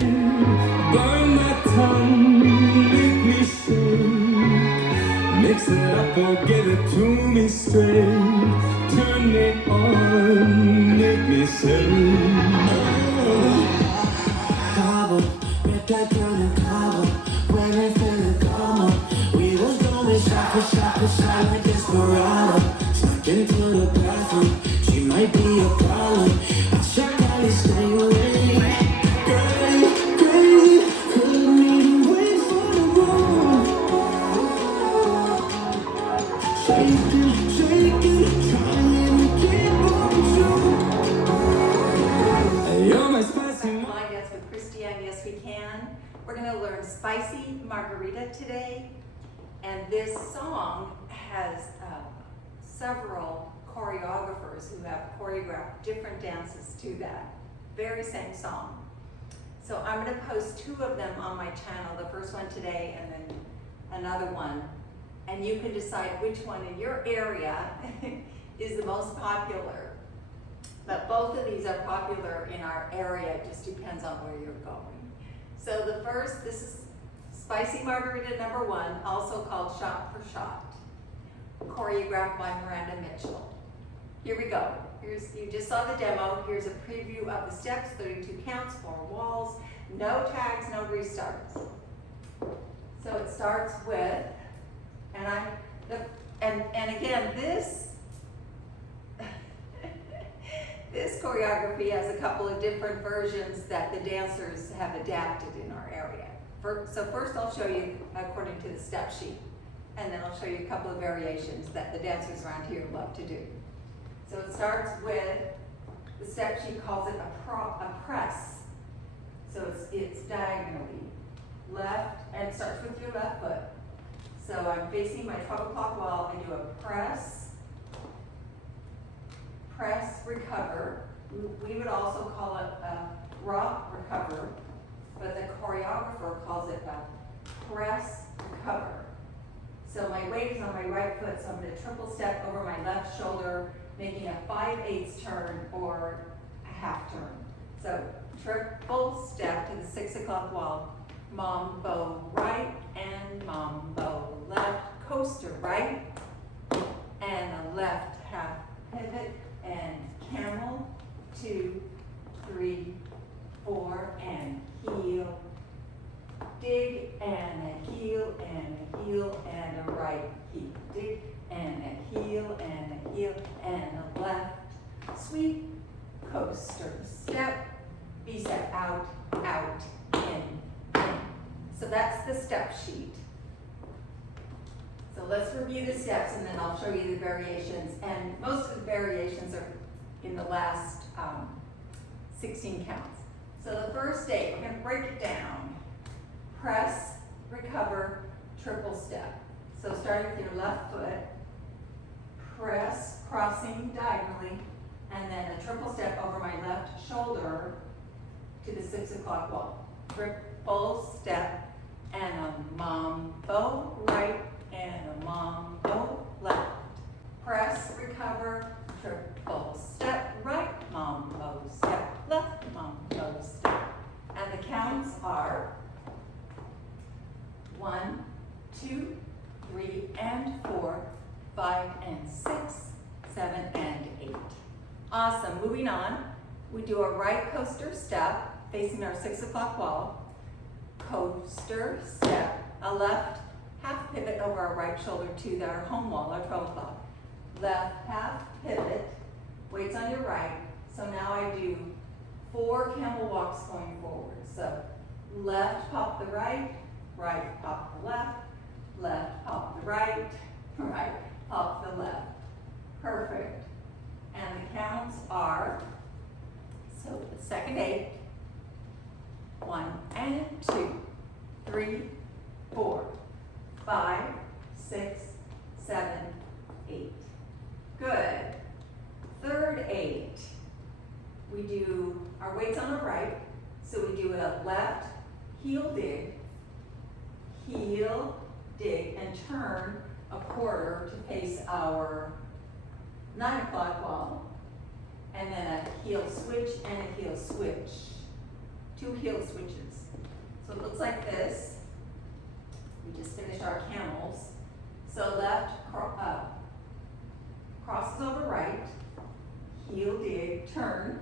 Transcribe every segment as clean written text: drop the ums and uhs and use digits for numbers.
Burn my tongue, make me shake. Mix it up or give it to me straight. Turn it on, make me sing. Cabo, vete con el cabo, muévete en el cabo. We was going shot for shot for shot like Desperado. Snuck into the bathroom, she might be a problem. I should probably stay away. Crazy, crazy, couldn't even wait for the room. Shaking, shaking, trying to keep on true. You're my spicy Line Dance with Christy and Yes We Can. We're going to learn Spicy Margarita today. And this song has several choreographers who have choreographed different dances to that very same song. So I'm going to post two of them on my channel, the first one today and then another one. And you can decide which one in your area is the most popular. But both of these are popular in our area, it just depends on where you're going. So the first, this is Spicy Margarita number 1, also called Shot for Shot, choreographed by Miranda Mitchell. Here we go. You just saw the demo. Here's a preview of the steps, 32 counts, 4 walls, no tags, no restarts. So it starts with, and again, this choreography has a couple of different versions that the dancers have adapted in our area. So first I'll show you according to the step sheet, and then I'll show you a couple of variations that the dancers around here love to do. So it starts with, the step sheet calls it a press. So it's diagonally, left, and it starts with your left foot. So I'm facing my 12 o'clock wall, I do a press, recover. We would also call it a rock recover, but the choreographer calls it a press recover. So my weight is on my right foot, so I'm going to triple step over my left shoulder, making a 5/8 turn or a half turn. So triple step to the 6 o'clock wall, mambo right and mambo left, coaster right, and a left half pivot, and camel, 2, 3, 4, and heel, dig, and a heel, and a heel, and a right heel, dig, and a heel, and a heel, and a left, sweep, coaster, step, B-step, out, in. So that's the step sheet. So let's review the steps and then I'll show you the variations. And most of the variations are in the last 16 counts. So the first 8, we're going to break it down. Press, recover, triple step. So starting with your left foot, press, crossing diagonally, and then a triple step over my left shoulder to the 6 o'clock wall. Triple step and a mambo right and a mambo left. Press, recover, triple step right, mambo step left, mambo step. And the counts are 1, 2, 3, and 4, 5, and 6, 7, and 8. Awesome, moving on. We do a right coaster step facing our 6 o'clock wall. Coaster step, a left half pivot over our right shoulder to our home wall, our 12 o'clock. Left half pivot, weights on your right. So now I do 4 camel walks going forward. So left pop the right, right pop the left pop the right, right pop the left. Perfect. And the counts are, so the second 8, 1 and 2, 3, 4, 5, 6, 7, 8. Good. Third 8, we do our weights on the right, so we do a left heel dig, and turn a quarter to face our 9 o'clock wall, and then a heel switch and a heel switch 2 heel switches. So it looks like this. We just finished our camels. So left crosses over right, heel dig, turn,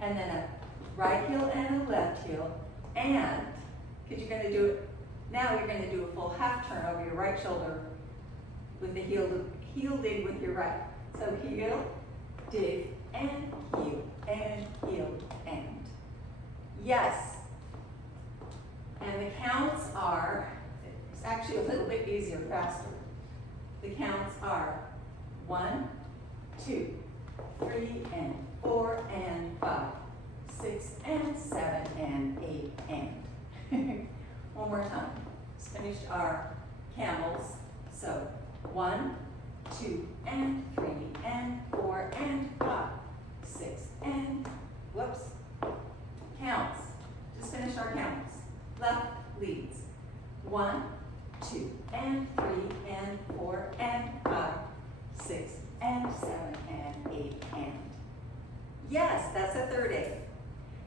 and then a right heel and a left heel, and, because you're going to do it, now you're going to do a full half turn over your right shoulder with the heel dig with your right. So heel, dig, and heel, and heel, and. Yes. And the counts are, it's actually a little bit easier, faster. The counts are 1, 2, 3, and 4, and 5, 6, and 7, and 8, and. One more time. Just finished our camels. So 1, 2, and 3, and 4, and 5, 6, and, whoops, counts. Just finished our counts. Left leads. 1, 2, and 3, and 4, and 5, 6, and 7, and 8, and. Yes, that's a third 8.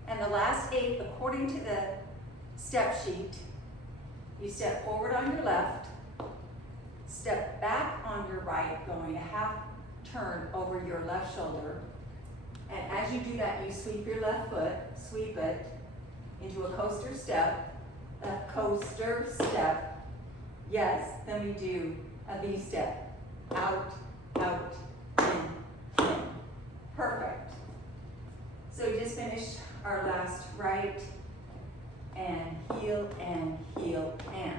And the last 8, according to the step sheet, you step forward on your left, step back on your right, going a half turn over your left shoulder. And as you do that, you sweep your left foot, sweep it into a coaster step, Yes, then we do a V step, out, out, in. Perfect. So we just finished our last right, and heel, and heel, and.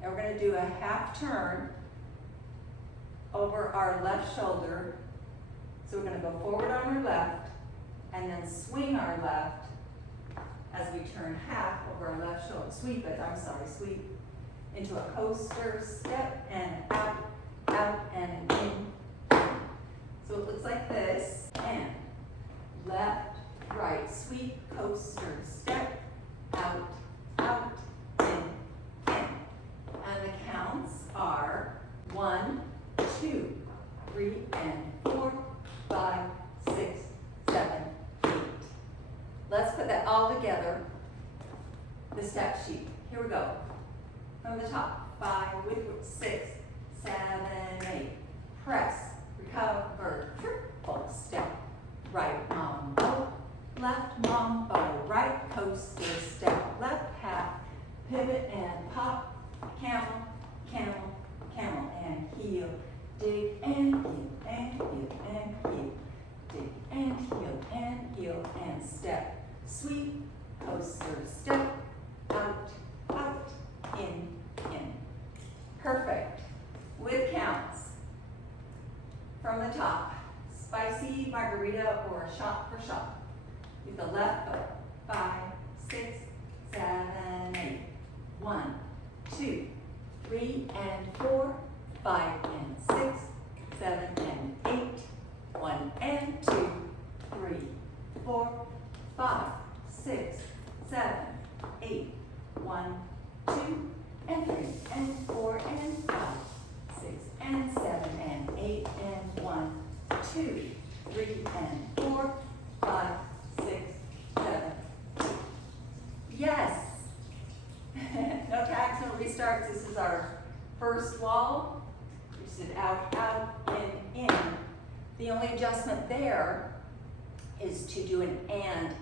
Now we're going to do a half turn over our left shoulder. So we're going to go forward on our left, and then swing our left as we turn half over our left shoulder. Sweep into a coaster step, and out, out, and in. So it looks like this, and left, right, sweep, coaster step, out, out, in. And the counts are 1, 2, 3, and 4, 5, 6, 7, 8. Let's put that all together, the step sheet. Here we go. From the top, 5 with 6, 7, 8. Press, recover, triple step. Right mambo, left mambo, right coaster step, left half, pivot and pop, camel, camel, camel, and heel, dig and heel, and heel, and heel, dig and heel, and step, sweep, coaster step, out, out, in. Perfect. With counts. From the top, spicy margarita or shot for shot. With the left foot, 5, 6, 7, 8. 1, 2, 3, and 4, 5, and 6, 7, and 8. 1 and 2, 3, 4, 5, 6, 7, 8. 1, 2, and 3, and 4, and 5, 6, and 7, and 8, and 1, 2, 3, and 4, 5, 6, 7. Yes. No tags, no restarts. This is our first wall. We just did out, out, in. The only adjustment there is to do an and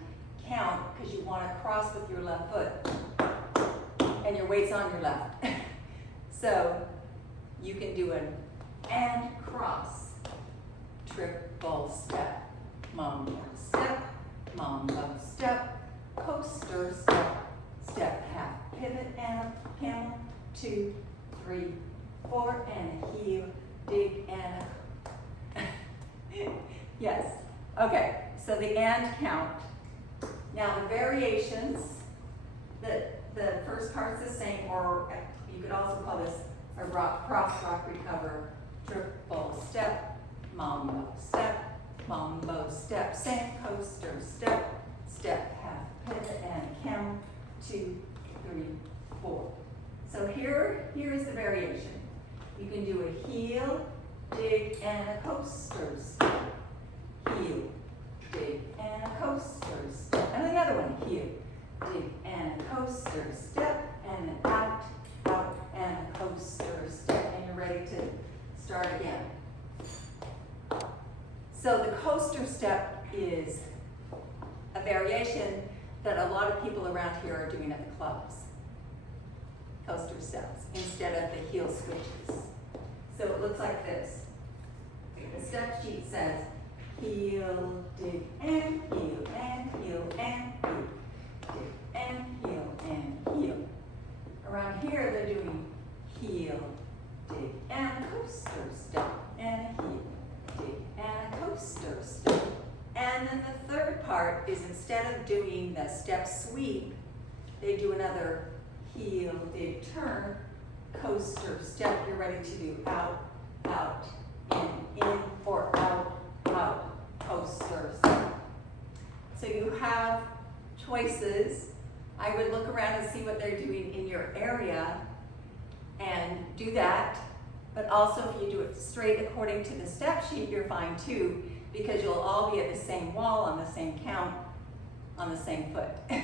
count, because you want to cross with your left foot. And your weight's on your left. So you can do an and cross, triple step, mambo step, coaster step, step half, pivot and a camel, 2, 3, 4, and a heel, dig and a yes. Okay, so the and count. Now the variations, the first part's the same, or you could also call this a cross rock recover, triple step, mambo step, sand coaster step, step half, pivot and camel, 2, 3, 4. So here is the variation. You can do a heel, dig, and a coaster step. Heel, dig, and a coaster step. And another one, heel, dig, and a coaster step, and then out, out, and a coaster step, and you're ready to start again. So the coaster step is a variation that a lot of people around here are doing at the clubs. Coaster steps instead of the heel switches. So it looks like this. The step sheet says heel, dig, and heel, and heel, and heel. Dig, and heel, and heel. Around here they're doing heel, dig, and coaster step, and a heel, dig, and a coaster step. And then the third part is instead of doing the step sweep, they do another heel, dig, turn, coaster step. You're ready to do out, out, in, or out, out, coaster step. So you have choices. I would look around and see what they're doing in your area and do that. But also if you do it straight according to the step sheet, you're fine too, because you'll all be at the same wall on the same count on the same foot.